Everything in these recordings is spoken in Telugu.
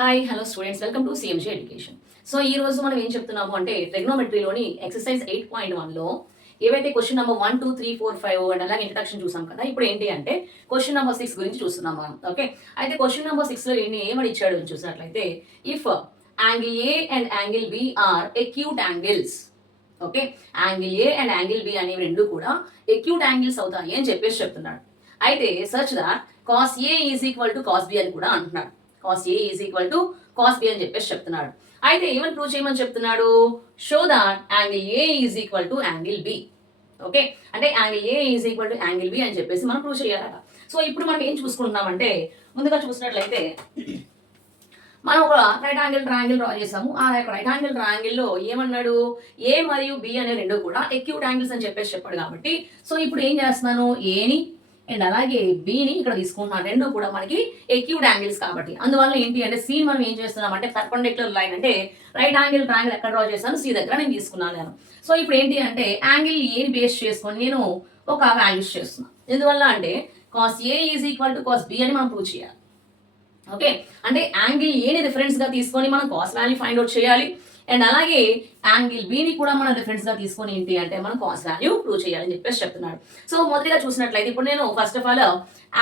Hi hello students, welcome to CMG education. So ఈ రోజు మనం ఏం చెప్తున్నాము అంటే ట్రిగ్నోమెట్రీలోని ఎక్సర్సైజ్ 8.1లో ఏవైతే క్వశ్చన్ నెంబర్ 1, 2, 3, 4, 5 అండ్ అలాగే ఇంట్రడక్షన్ చూసాం కదా. ఇప్పుడు ఏంటి అంటే క్వశ్చన్ నెంబర్ 6 గురించి చూస్తున్నాం మనం. ఓకే, అయితే క్వశ్చన్ నెంబర్ 6లో ఏమని ఇచ్చాడు అని చూసినట్లయితే, if angle A and angle B are acute angles. Okay, angle A and angle B అనేవి రెండు కూడా ఎక్యూట్ యాంగిల్స్ అవుతాయి అని చెప్పేసి చెప్తున్నాడు. అయితే సర్చ్ that cos A is equal to cos B అని కూడా అంటున్నాడు. Cos A is equal to cos B అని చెప్పేసి చెప్తున్నాడు. అయితే ఏమని ప్రూవ్ చేయమని చెప్తున్నాడు? Show that angle A is equal to angle B. Okay, అంటే angle A is equal to angle B అని చెప్పేసి మనం ప్రూవ్ చేయాలట. సో ఇప్పుడు మనం ఏం చూసుకుంటున్నామంటే, ముందుగా చూసినట్లయితే మనం ఒక రైట్ యాంగిల్ ట్రయాంగిల్ డ్రా చేసాము. ఆ రైట్ యాంగిల్ ట్రయాంగిల్లో ఏమన్నాడు? ఏ మరియు బి అనే రెండు కూడా ఎక్యూట్ యాంగిల్స్ అని చెప్పేసి చెప్పాడు కాబట్టి, సో ఇప్పుడు ఏం చేస్తున్నాను? ఏని అండ్ అలాగే బిని ఇక్కడ తీసుకుంటున్నాను. రెండు కూడా మనకి ఎక్యూట్ యాంగిల్స్ కాబట్టి, అందువల్ల ఏంటి అంటే సి మనం ఏం చేస్తున్నాం అంటే పర్పెండిక్యులర్ లైన్ అంటే రైట్ యాంగిల్ ట్రయాంగిల్ ఎక్కడ డ్రా చేశాను? సి దగ్గర నేను తీసుకున్నాను నేను. సో ఇప్పుడు ఏంటి అంటే యాంగిల్ ఏని బేస్ చేసుకొని నేను ఒక వాల్యూస్ చేస్తున్నాను. ఎందువల్ల అంటే cos A is equal to cos B అని మనం ప్రూవ్ చేయాలి. ఓకే, అంటే యాంగిల్ ఏని రిఫరెన్స్ గా తీసుకొని మనం కాస్ వాల్యూ ఫైండ్ అవుట్ చేయాలి. అండ్ అలాగే యాంగిల్ బిని కూడా మనం రిఫరెన్స్ గా తీసుకొని ఏంటి అంటే మనం కాస్ వాల్యూ ప్రూవ్ చేయాలని చెప్పేసి చెప్తున్నాడు. సో మొదటిగా చూసినట్లయితే ఇప్పుడు నేను ఫస్ట్ ఆఫ్ ఆల్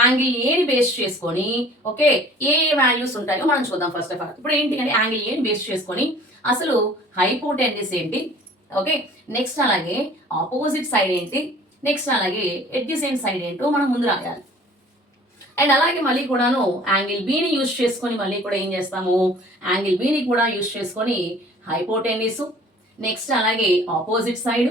యాంగిల్ ఏని బేస్ చేసుకొని ఓకే ఏ వాల్యూస్ ఉంటాయో మనం చూద్దాం. ఫస్ట్ ఆఫ్ ఆల్ ఇప్పుడు ఏంటి అంటే యాంగిల్ ఏని బేస్ చేసుకొని అసలు హైపోటెన్యూస్ ఏంటి, ఓకే, నెక్స్ట్ అలాగే ఆపోజిట్ సైడ్ ఏంటి, నెక్స్ట్ అలాగే అడ్జసెంట్ సైడ్ ఏంటో మనం ముందు రాయాలి. అండ్ అలాగే మళ్ళీ కూడాను యాంగిల్ బిని యూజ్ చేసుకొని మళ్ళీ కూడా ఏం చేస్తాము? యాంగిల్ బిని కూడా యూజ్ చేసుకొని హైపోటెన్యూస్, నెక్స్ట్ అలాగే ఆపోజిట్ సైడ్,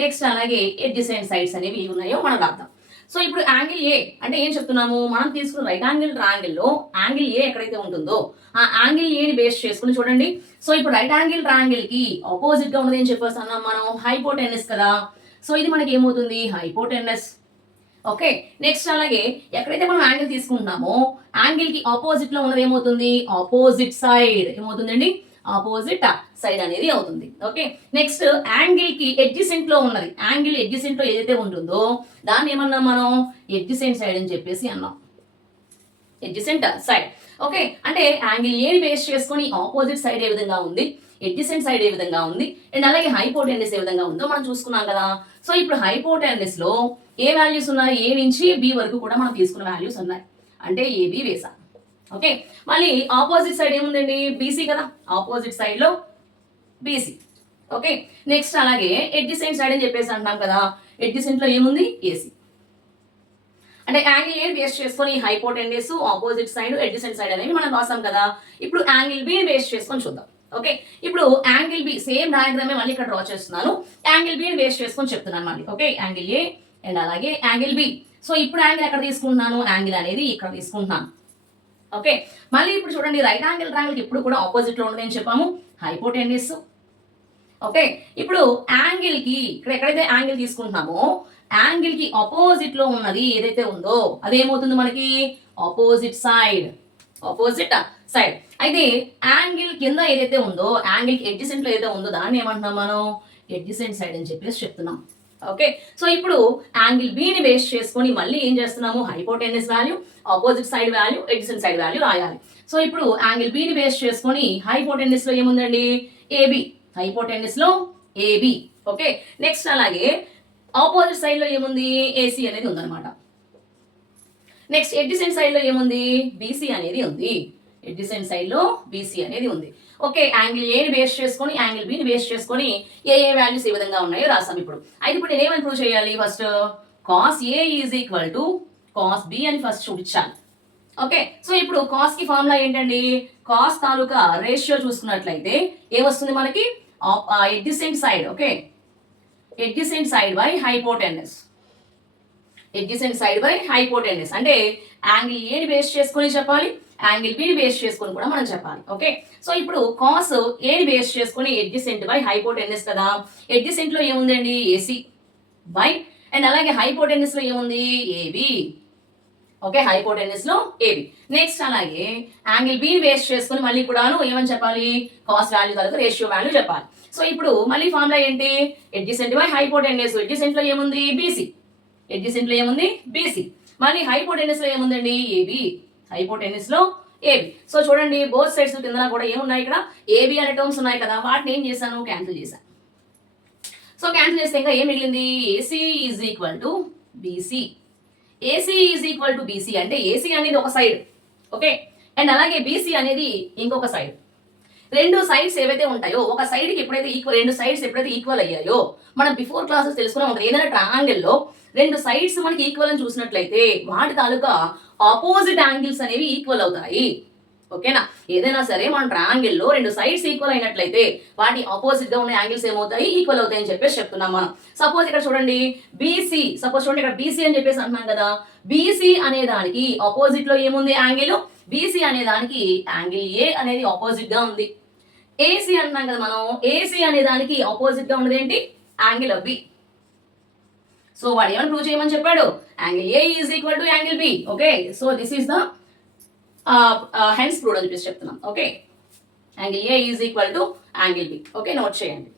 నెక్స్ట్ అలాగే అడ్జసెంట్ సైడ్స్ అనేవి ఉన్నాయో మనం రాద్దాం. సో ఇప్పుడు యాంగిల్ ఏ అంటే ఏం చెప్తున్నాము? మనం తీసుకున్న రైట్ యాంగిల్ ట్రయాంగిల్లో యాంగిల్ ఏ ఎక్కడైతే ఉంటుందో ఆ యాంగిల్ ఏని బేస్ చేసుకుని చూడండి. సో ఇప్పుడు రైట్ యాంగిల్ ట్రయాంగిల్ కి ఆపోజిట్ గా ఉన్నది ఏం చెప్పేస్తున్నాం మనం? హైపోటెన్యూస్ కదా. సో ఇది మనకి ఏమవుతుంది? హైపోటెన్యూస్. ఓకే, నెక్స్ట్ అలాగే ఎక్కడైతే మనం యాంగిల్ తీసుకుంటున్నామో యాంగిల్ కి ఆపోజిట్ లో ఉన్నది ఏమవుతుంది? ఆపోజిట్ సైడ్ ఏమవుతుందండి? ఆపోజిట్ సైడ్ అనేది అవుతుంది. ఓకే, నెక్స్ట్ యాంగిల్ కి ఎడ్జసెంట్ లో ఉన్నది, యాంగిల్ ఎడ్జసెంట్ లో ఏదైతే ఉంటుందో దాన్ని ఏమన్నాం మనం? ఎడ్జసెంట్ సైడ్ అని చెప్పేసి అన్నాం. Adjacent side. ఓకే, అంటే యాంగిల్ ఏని బేస్ చేసుకొని ఆపోజిట్ సైడ్ ఏ విధంగా ఉంది, ఎడ్జసెంట్ సైడ్ ఏ విధంగా ఉంది, అండ్ అలాగే హైపోటెన్యూస్ ఏ విధంగా ఉందో మనం చూసుకున్నాం కదా. సో ఇప్పుడు హైపోటెన్యూస్ లో ఏ వాల్యూస్ ఉన్నాయి? ఏ నుంచి బి వరకు కూడా మనం తీసుకున్న వాల్యూస్ ఉన్నాయి, అంటే ఏబి వేసా. ఓకే, మళ్ళీ ఆపోజిట్ సైడ్ ఏముందండి? బీసీ కదా, ఆపోజిట్ సైడ్ లో బీసీ. ఓకే, నెక్స్ట్ అలాగే అడ్జసెంట్ సైడ్ అని చెప్పేసి అంటున్నాం కదా, అడ్జసెంట్ లో ఏముంది? ఏసీ. అంటే యాంగిల్ ఏ బేస్ చేసుకొని hypotenuse, opposite side, adjacent side అనేవి మనం రాసాం కదా. ఇప్పుడు యాంగిల్ బి బేస్ చేసుకొని చూద్దాం. ఓకే, ఇప్పుడు యాంగిల్ బి సేమ్ డయాగ్రామే మళ్ళీ ఇక్కడ డ్రా చేస్తున్నాను. యాంగిల్ బిని బేస్ చేసుకొని చెప్తున్నాను మళ్ళీ. ఓకే, యాంగిల్ ఏ అండ్ అలాగే యాంగిల్ బి. సో ఇప్పుడు యాంగిల్ ఎక్కడ తీసుకుంటున్నాను? యాంగిల్ అనేది ఇక్కడ తీసుకుంటున్నాను. ఓకే, మళ్ళీ ఇప్పుడు చూడండి రైట్ యాంగిల్ ట్రయాంగిల్ ఎప్పుడు కూడా ఆపోజిట్ లో ఉండదు అని చెప్పాము, హైపోటెన్యూస్. ఓకే, ఇప్పుడు యాంగిల్ కి ఇక్కడ ఎక్కడైతే యాంగిల్ తీసుకుంటున్నామో యాంగిల్ కి ఆపోజిట్ లో ఉన్నది ఏదైతే ఉందో అదేమవుతుంది మనకి? Opposite side. Opposite side. అయితే యాంగిల్ కింద ఏదైతే ఉందో యాంగిల్ కి అడ్జసెంట్ లో ఏదైతే ఉందో దాన్ని ఏమంటున్నాం మనం? అడ్జసెంట్ సైడ్ అని చెప్పేసి చెప్తున్నాం. ఓకే, సో ఇప్పుడు యాంగిల్ బిని బేస్ చేసుకొని మళ్ళీ ఏం చేస్తున్నాము? Hypotenuse value, opposite side value, adjacent side value రాయాలి. సో ఇప్పుడు యాంగిల్ బిని బేస్ చేసుకొని హైపోటెన్యూస్ లో ఏముందండి? ఏబి. హైపోటెన్యూస్ లో ఏబి. ఓకే, నెక్స్ట్ అలాగే ఆపోజిట్ సైడ్ లో ఏముంది? ఏసీ అనేది ఉందన్నమాట. నెక్స్ట్ అడ్జసెంట్ సైడ్ లో ఏముంది? బీసీ అనేది ఉంది. అడ్జసెంట్ సైడ్ లో బీసీ అనేది ఉంది. ఓకే, యాంగిల్ ఏని బేస్ చేసుకొని యాంగిల్ బిని బేస్ చేసుకొని ఏ వాల్యూస్ ఏ విధంగా ఉన్నాయో రాసాం. ఇప్పుడు అయితే ఇప్పుడు నేను ఏమని ప్రూవ్ చేయాలి? First cos A is equal to cos B అని ఫస్ట్ చూపించాలి. ఓకే, సో ఇప్పుడు కాస్ కి ఫార్ములా ఏంటండి? కాస్ తాలూకా రేషియో చూసుకున్నట్లయితే ఏమొస్తుంది మనకి? Adjacent side. Okay, adjacent side by hypotenuse. Adjacent side by hypotenuse అంటే యాంగిల్ ఏని బేస్ చేసుకొని చెప్పాలి, యాంగిల్ బిని బేస్ చేసుకొని కూడా మనం చెప్పాలి. ఓకే, సో ఇప్పుడు కాస్ ఏని బేస్ చేసుకొని అడ్జసెంట్ బై హైపోటెన్యూస్ కదా. అడ్జసెంట్ లో ఏముందండి? ఏసీ బై అండ్ అలాగే హైపోటెన్యూస్ లో ఏముంది? ఏబి. ఓకే, హైపోటెన్యూస్ లో ఏబి. నెక్స్ట్ అలాగే యాంగిల్ బిని బేస్ చేసుకొని మళ్ళీ కూడాను ఏమని చెప్పాలి? కాస్ వాల్యూ కనుక రేషియో వాల్యూ చెప్పాలి. సో ఇప్పుడు మళ్ళీ ఫార్ములా ఏంటి? Adjacent by hypotenuse. అడ్జసెంట్ లో ఏముంది? బీసీ. అడ్జసెంట్ లో ఏముంది? బీసీ. మళ్ళీ హైపోటెన్యూస్ లో ఏముందండి? ఏబి. హైపోటెన్యూస్ లో ఏబి. సో చూడండి బోత్ సైడ్స్ కింద కూడా ఏమున్నాయి ఇక్కడ ఏబి అనే టర్మ్స్ ఉన్నాయి కదా, వాటిని ఏం చేశాను క్యాన్సిల్ చేశాను. సో క్యాన్సిల్ చేస్తే ఇంకా ఏం మిగిలింది, AC is equal to BC. AC is equal to BC అంటే ఏసీ అనేది ఒక సైడ్, ఓకే, అండ్ అలాగే బీసీ అనేది ఇంకొక సైడ్. రెండు సైడ్స్ ఏవైతే ఉంటాయో ఒక సైడ్ కి ఎప్పుడైతే ఈక్వల్, రెండు సైడ్స్ ఎప్పుడైతే ఈక్వల్ అయ్యాయో మనం బిఫోర్ క్లాసెస్ తెలుసుకునే ఉంటాం. ఏదైనా ట్రయాంగిల్ లో రెండు సైడ్స్ మనకి ఈక్వల్ అని చూసినట్లయితే వాటి తాలూకా ఆపోజిట్ యాంగిల్స్ అనేవి ఈక్వల్ అవుతాయి, ఓకేనా. ఏదైనా సరే మనం ట్రయాంగిల్ లో రెండు సైడ్స్ ఈక్వల్ అయినట్లయితే వాటి ఆపోజిట్ గా ఉన్న యాంగిల్స్ ఏమవుతాయి, ఈక్వల్ అవుతాయి అని చెప్పేసి చెప్తున్నాం మనం. సపోజ్ ఇక్కడ చూడండి బీసీ, సపోజ్ చూడండి ఇక్కడ బీసీ అని చెప్పేసి అంటున్నాం కదా, బీసీ అనే దానికి ఆపోజిట్ లో ఏముంది యాంగిల్, బీసీ అనే దానికి యాంగిల్ ఏ అనేది ఆపోజిట్ గా ఉంది. ఏసీ అంటున్నాం కదా మనం, ఏసీ అనే దానికి ఆపోజిట్ గా ఉన్నది ఏంటి, యాంగిల్ బి. సో వాడు ఏమైనా ప్రూవ్ చేయమని చెప్పాడు, angle A is equal to angle B, okay. So this is the hence proved అని చెప్పేసి చెప్తున్నాం, okay. Angle A is equal to angle B, okay, note చేయండి.